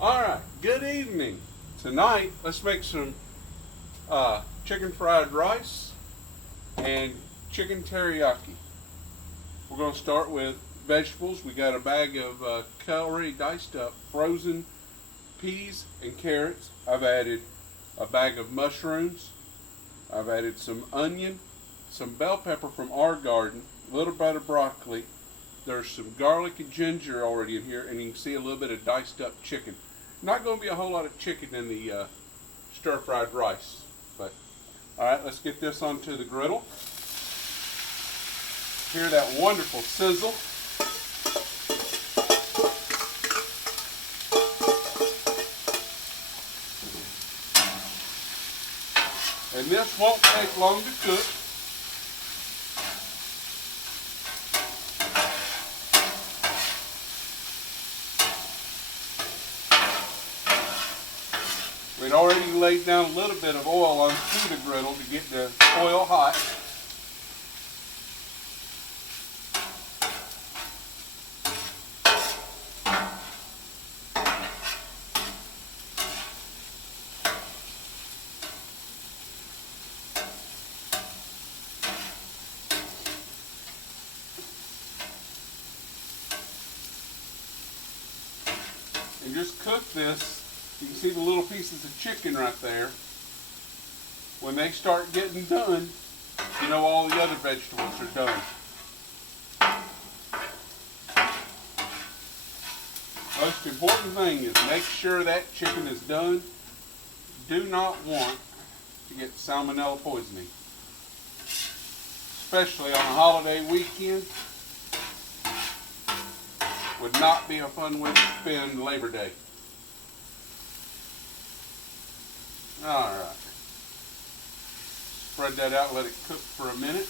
Alright, good evening. Tonight, let's make some chicken fried rice and chicken teriyaki. We're going to start with vegetables. We got a bag of already diced up frozen peas and carrots. I've added a bag of mushrooms. I've added some onion, some bell pepper from our garden, a little bit of broccoli. There's some garlic and ginger already in here, and you can see a little bit of diced up chicken. Not going to be a whole lot of chicken in the stir-fried rice. But, alright, let's get this onto the griddle. Hear that wonderful sizzle. And this won't take long to cook. We'd already laid down a little bit of oil onto the griddle to get the oil hot. And just cook this. You can see the little pieces of chicken right there. When they start getting done, you know all the other vegetables are done. Most important thing is make sure that chicken is done. Do not want to get salmonella poisoning. Especially on a holiday weekend. Would not be a fun way to spend Labor Day. Alright. Spread that out, let it cook for a minute.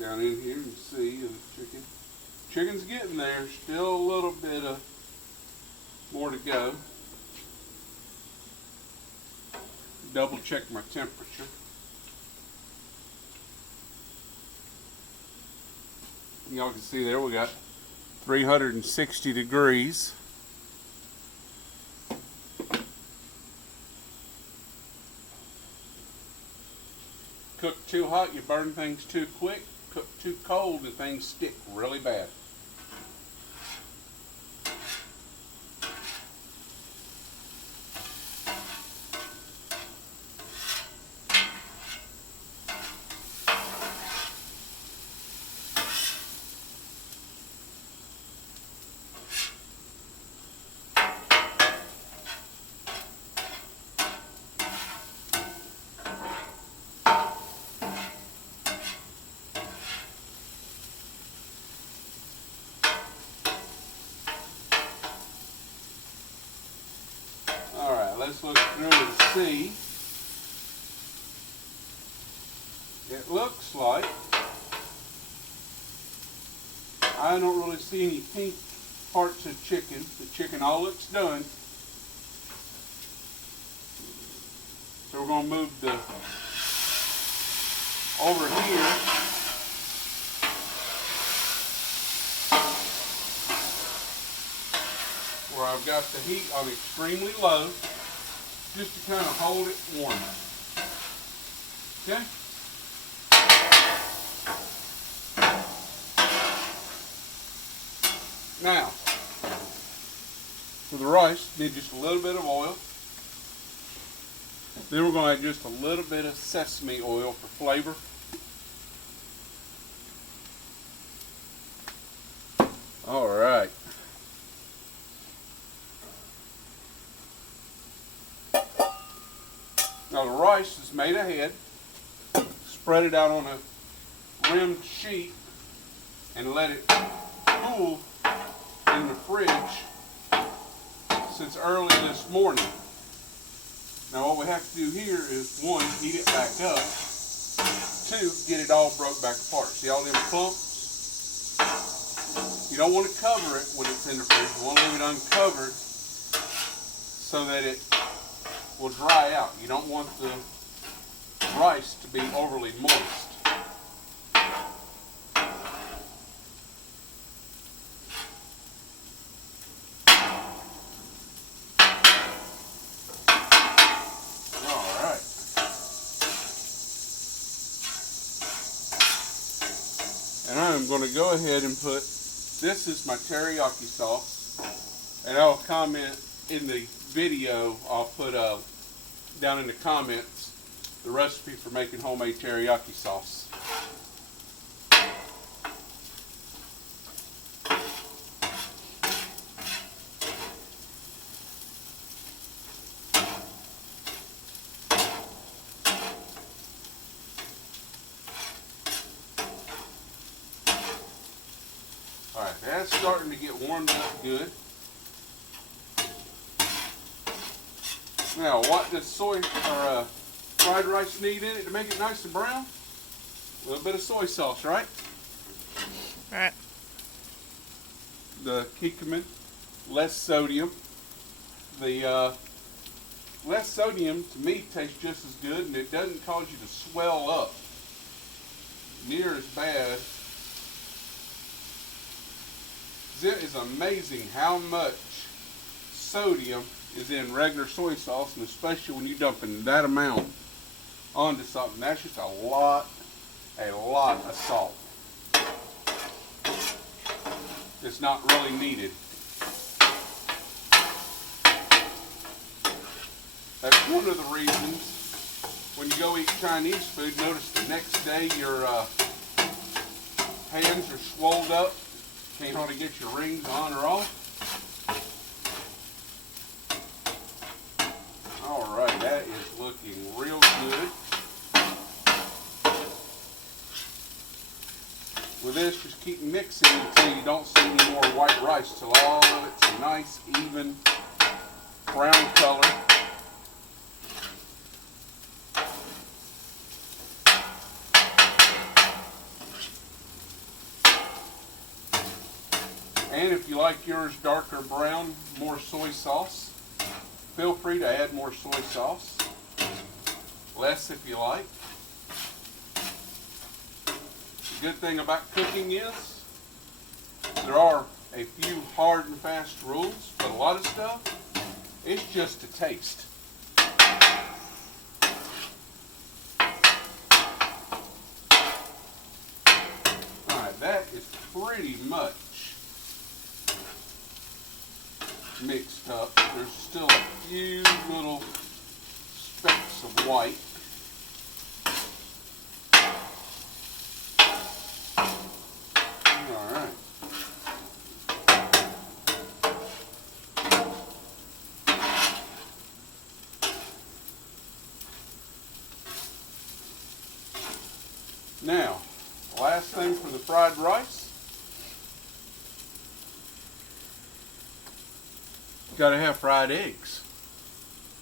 Down in here and see the chicken. Chicken's getting there. Still a little bit of more to go. Double check my temperature. Y'all can see there we got 360 degrees. Cook too hot, you burn things too quick. Cook too cold and things stick really bad. Let's look through and see. It looks like I don't really see any pink parts of chicken. The chicken all looks done. So we're going to move the over here. Where I've got the heat on extremely low. Just to kind of hold it warm. Okay? Now, for the rice, need just a little bit of oil. Then we're going to add just a little bit of sesame oil for flavor. All right. Now the rice is made ahead. Spread it out on a rimmed sheet and let it cool in the fridge since early this morning. Now what we have to do here is, one, heat it back up. Two, get it all broke back apart. See all them clumps? You don't want to cover it when it's in the fridge. You want to leave it uncovered so that it will dry out. You don't want the rice to be overly moist. Alright. And I'm going to go ahead and put, this is my teriyaki sauce, and I'll comment in the video, I'll put down in the comments the recipe for making homemade teriyaki sauce. Alright, that's starting to get warmed up good. Now, what does soy or fried rice need in it to make it nice and brown? A little bit of soy sauce, right? Right. The curcumin, less sodium. The less sodium to me tastes just as good, and it doesn't cause you to swell up near as bad. It is amazing how much sodium is in regular soy sauce, and especially when you're dumping that amount onto something. That's just a lot of salt. It's not really needed. That's one of the reasons when you go eat Chinese food, notice the next day your hands are swelled up. Can't hardly get your rings on or off. Alright, that is looking real good. With this, just keep mixing until you don't see any more white rice, till all of it's a nice, even brown color. And if you like yours darker brown, more soy sauce, feel free to add more soy sauce. Less if you like. The good thing about cooking is there are a few hard and fast rules, but a lot of stuff, it's just a taste. Alright, that is pretty much mixed up. There's still a few little specks of white. Alright. Now, last thing for the fried rice. Got to have fried eggs.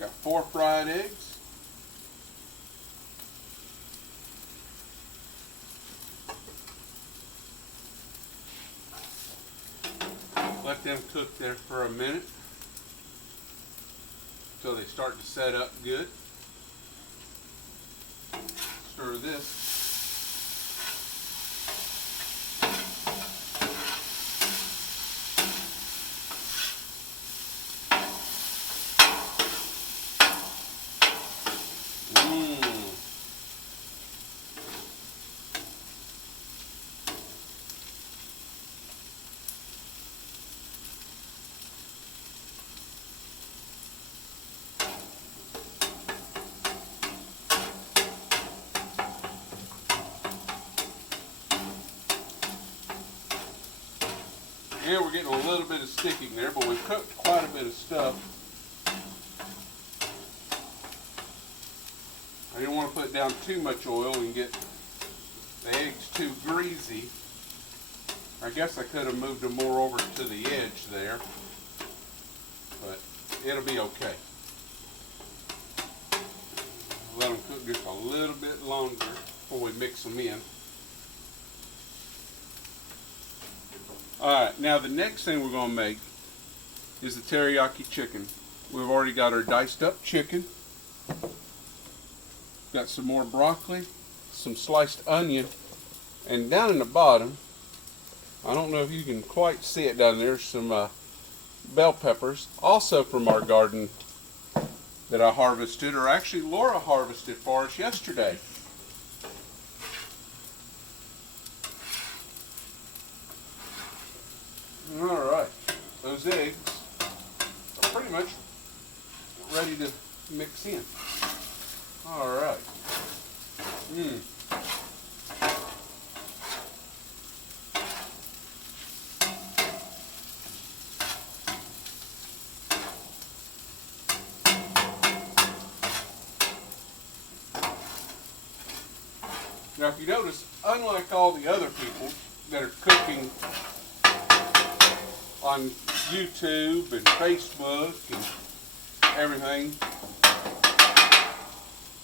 Got 4 fried eggs. Let them cook there for a minute until they start to set up good. Stir this. Here we're getting a little bit of sticking there, but we've cooked quite a bit of stuff. I didn't want to put down too much oil and get the eggs too greasy. I guess I could have moved them more over to the edge there, but it'll be okay. Let them cook just a little bit longer before we mix them in. Alright, now the next thing we're going to make is the teriyaki chicken. We've already got our diced up chicken. Got some more broccoli, some sliced onion, and down in the bottom, I don't know if you can quite see it down there, some bell peppers, also from our garden that I harvested, or actually Laura harvested for us yesterday. Alright, those eggs are pretty much ready to mix in. Alright. Now if you notice, unlike all the other people that are cooking on YouTube and Facebook and everything,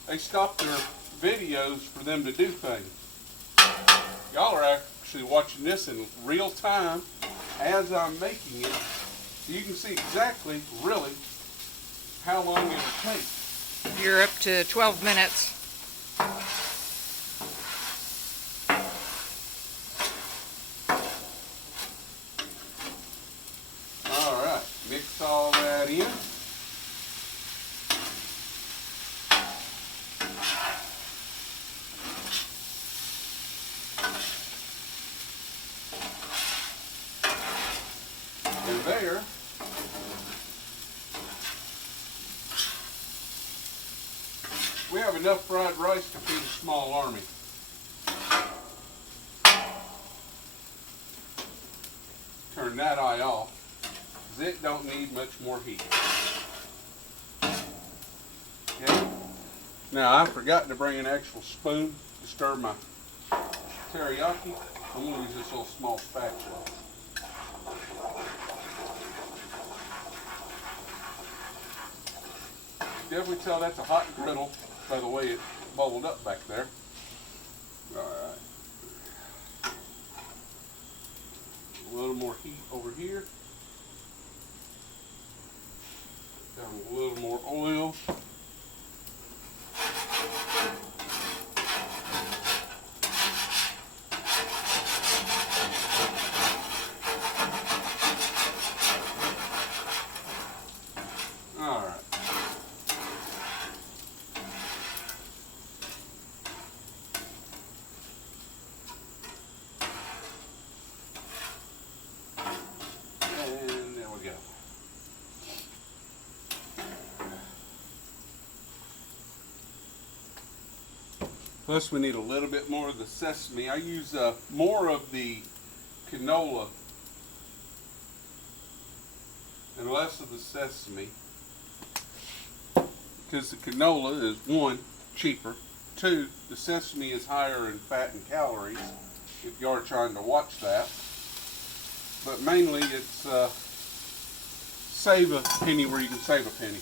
they stop their videos for them to do things. Y'all are actually watching this in real time as I'm making it. You can see exactly, really, how long it'll take. You're up to 12 minutes. Alright, mix all that in. And there, we have enough fried rice to feed a small army. Turn that eye off, because it don't need much more heat. Okay. Now I forgot to bring an actual spoon to stir my teriyaki. I'm going to use this little small spatula. Definitely tell that's a hot griddle by the way it bubbled up back there. Alright. A little more heat over here. Down a little more oil. Alright. And there we go. Plus we need a little bit more of the sesame. I use more of the canola and less of the sesame, because the canola is, one, cheaper, two, the sesame is higher in fat and calories if you are trying to watch that, but mainly it's save a penny where you can save a penny.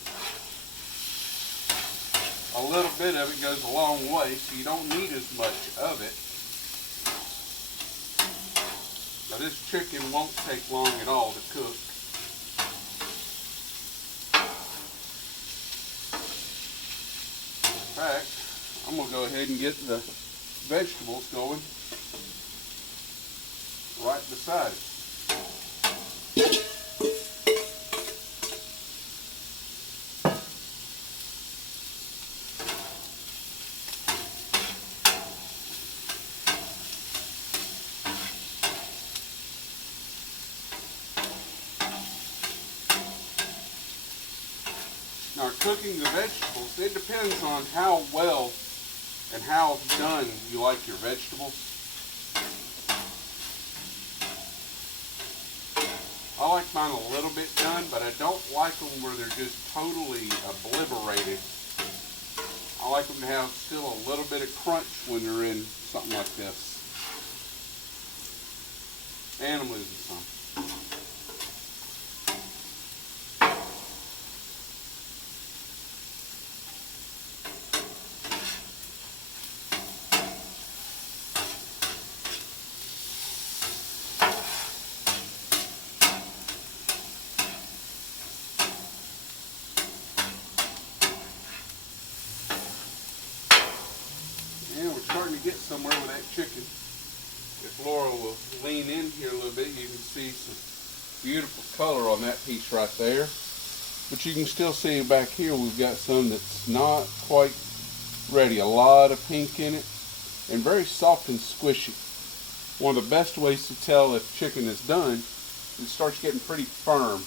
A little bit of it goes a long way, so you don't need as much of it. Now this chicken won't take long at all to cook. In fact, I'm going to go ahead and get the vegetables going right beside it. Now cooking the vegetables, it depends on how well and how done you like your vegetables. I like mine a little bit done, but I don't like them where they're just totally obliterated. I like them to have still a little bit of crunch when they're in something like this. And I'm losing some. And we're starting to get somewhere with that chicken. If Laura will lean in here a little bit, you can see some beautiful color on that piece right there. But you can still see back here we've got some that's not quite ready. A lot of pink in it and very soft and squishy. One of the best ways to tell if chicken is done is it starts getting pretty firm.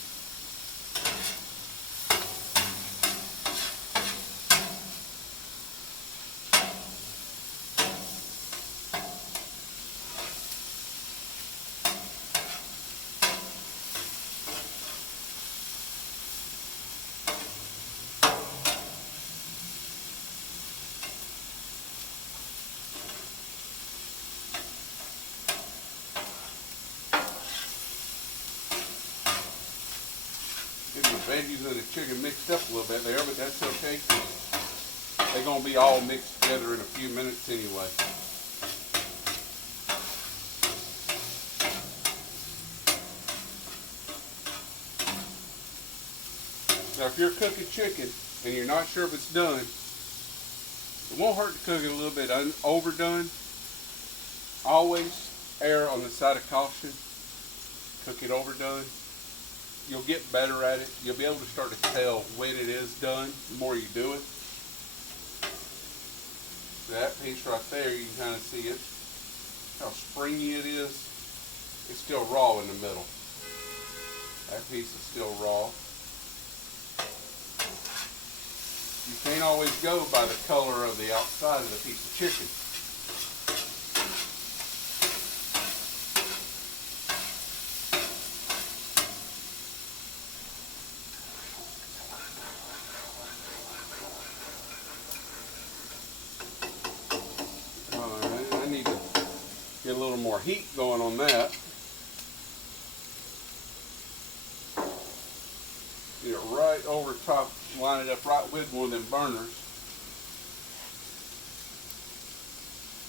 The veggies and the chicken mixed up a little bit there, but that's okay. They're going to be all mixed together in a few minutes anyway. Now if you're cooking chicken and you're not sure if it's done, it won't hurt to cook it a little bit overdone. Always err on the side of caution. Cook it overdone. You'll get better at it. You'll be able to start to tell when it is done the more you do it. That piece right there, you can kind of see it. How springy it is. It's still raw in the middle. That piece is still raw. You can't always go by the color of the outside of the piece of chicken. I need to get a little more heat going on that. Get it right over top, line it up right with one of them burners.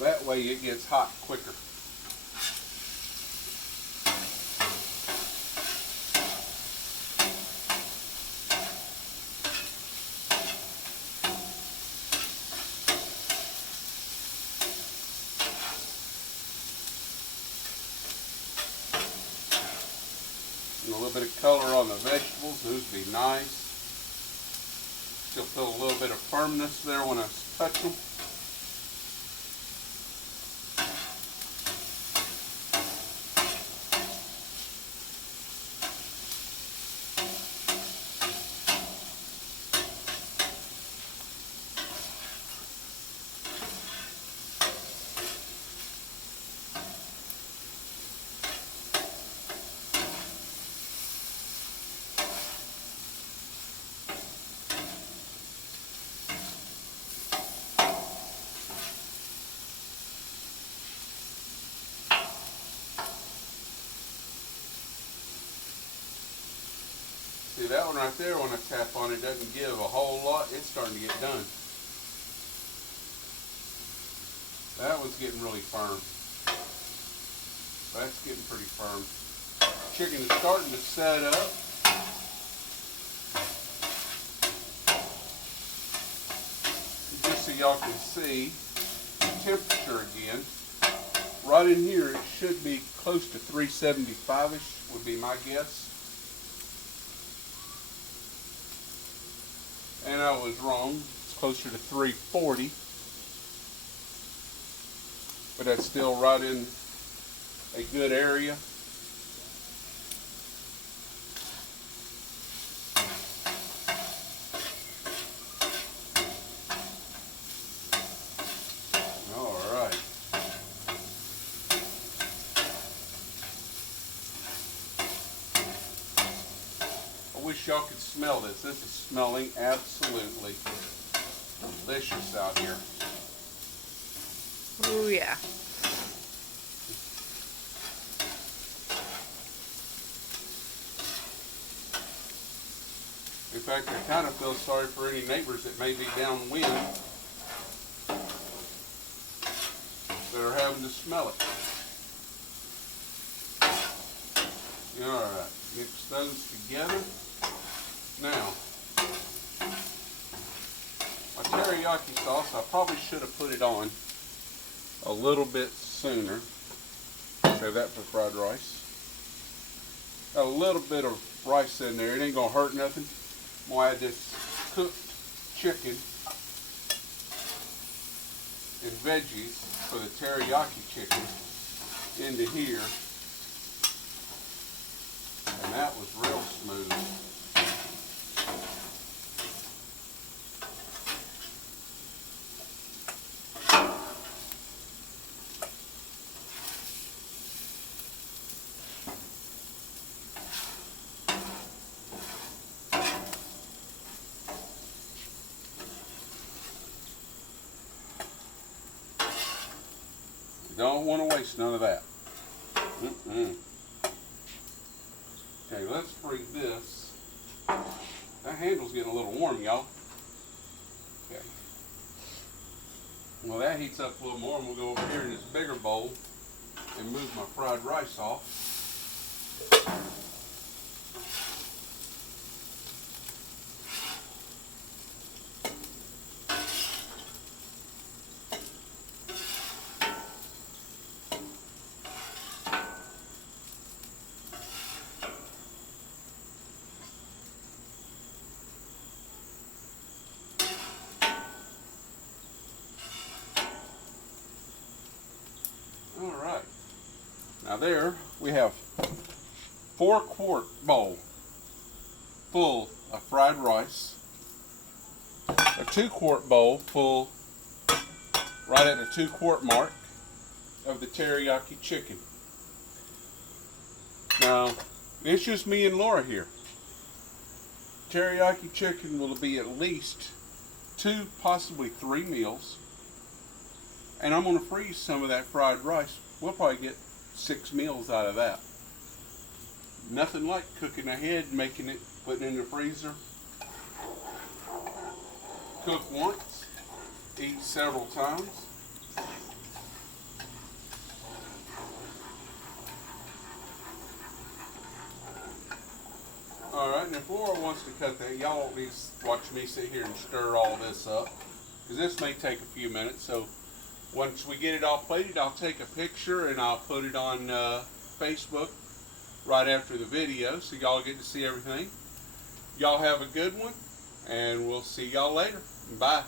That way it gets hot quicker. And a little bit of color on the vegetables, those would be nice. Still feel a little bit of firmness there when I touch them. See that one right there, when I tap on it, doesn't give a whole lot. It's starting to get done. That one's getting really firm. That's getting pretty firm. Chicken is starting to set up. Just so y'all can see the temperature again. Right in here, it should be close to 375-ish, would be my guess. And I was wrong. It's closer to 340. But that's still right in a good area. All right. wish y'all could smell this. This is smelling absolutely delicious out here. Oh yeah. In fact, I kind of feel sorry for any neighbors that may be downwind that are having to smell it. Alright, mix those together. Now, my teriyaki sauce, I probably should have put it on a little bit sooner. Save that for fried rice. Got a little bit of rice in there. It ain't gonna hurt nothing. I'm gonna add this cooked chicken and veggies for the teriyaki chicken into here. And that was real smooth. Don't want to waste none of that. Okay, let's free this. That handle's getting a little warm, y'all. Okay. Well, that heats up a little more, and we'll go over here in this bigger bowl and move my fried rice off. Alright, now there we have 4-quart bowl full of fried rice, a 2-quart bowl full, right at the 2-quart mark, of the teriyaki chicken. Now, it's just me and Laura here. Teriyaki chicken will be at least 2, possibly 3 meals. And I'm going to freeze some of that fried rice. We'll probably get 6 meals out of that. Nothing like cooking ahead, making it, putting it in the freezer. Cook once, eat several times. Alright, and if Laura wants to cut that, y'all won't need to watch me sit here and stir all this up, because this may take a few minutes. So once we get it all plated, I'll take a picture and I'll put it on Facebook right after the video, so y'all get to see everything. Y'all have a good one, and we'll see y'all later. Bye.